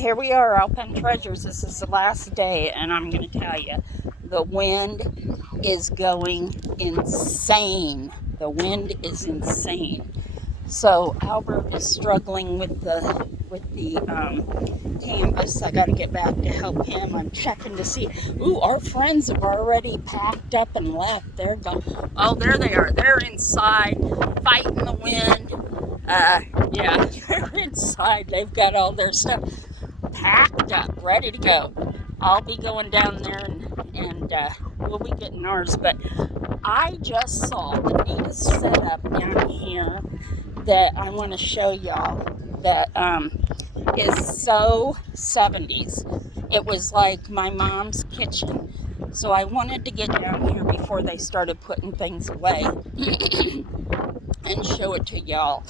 Here we are, Alpine Treasures. This is the last day, and I'm going to tell you, the wind is going insane. The wind is insane. So Albert is struggling with the canvas. I got to get back to help him. I'm checking to see. Ooh, our friends have already packed up and left. They're gone. Oh, there they are. They're inside, fighting the wind. Yeah, they're inside. They've got all their stuff packed up, ready to go. I'll be going down there and we'll be getting ours. But I just saw the neatest setup down here that I want to show y'all that is so 70s. It was like my mom's kitchen. So I wanted to get down here before they started putting things away and show it to y'all.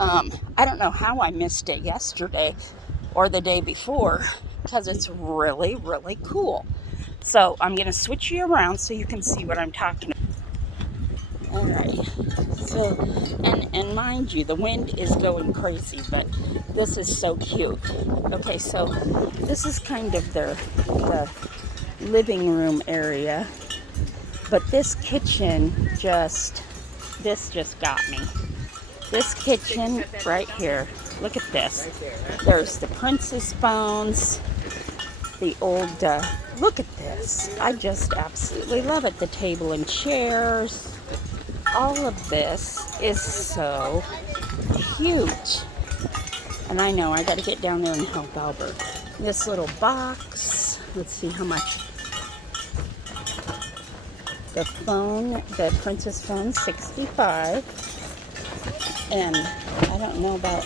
I don't know how I missed it yesterday or the day before because it's really, really cool. So I'm going to switch you around so you can see what I'm talking about. Alright, so, and mind you, the wind is going crazy, but this is so cute. Okay, so this is kind of the living room area, but this kitchen just got me. This kitchen right here, look at this. There's the princess bones, the old, look at this. I just absolutely love it. The table and chairs, all of this is so cute. And I know I got to get down there and help Albert. This little box, let's see how much. The phone, the princess phone, $65. And I don't know about,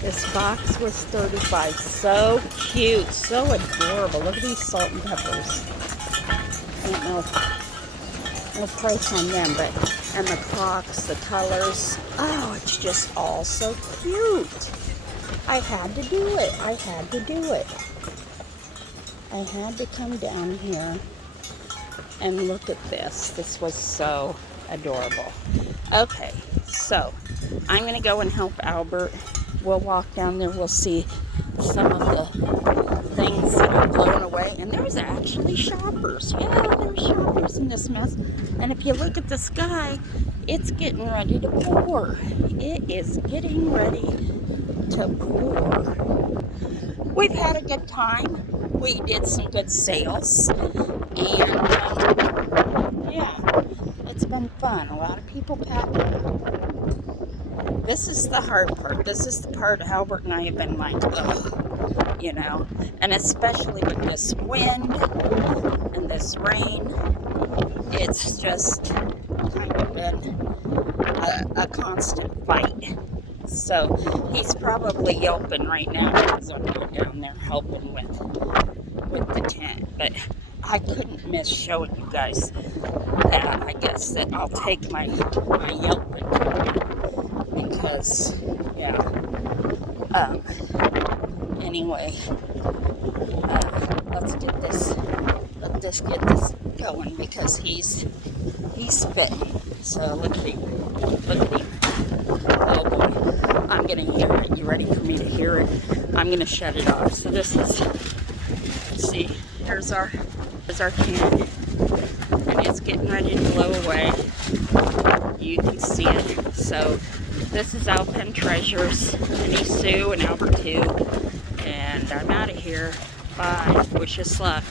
this box was $35. So cute, so adorable. Look at these salt and peppers. I don't know, no price on them, but, and the clocks, the colors. Oh, it's just all so cute. I had to do it. I had to do it. I had to come down here and look at this. This was so adorable. Okay, so I'm going to go and help Albert. We'll walk down there. We'll see some of the things that are blown away. And there's actually shoppers. Yeah, there's shoppers in this mess. And if you look at the sky, it's getting ready to pour. It is getting ready to pour. We've had a good time. We did some good sales. And, yeah, it's been fun. A lot of people packing up. This is the hard part. This is the part Albert and I have been like, ugh, you know. And especially with this wind and this rain, it's just kind of been a constant fight. So he's probably yelping right now because I'm not down there helping with the tent. But I couldn't miss showing you guys that. I guess that I'll take my yelping because, yeah. Anyway, let's get this going because he's spitting. So look at him. Oh boy, I'm gonna hear it. You ready for me to hear it? I'm gonna shut it off. So this is, let's see, here's our can, and it's getting ready to blow away. You can see it. So this is Alpine Treasures, Minnie Sue and Albert too, and I'm out of here. Bye. Wish us luck.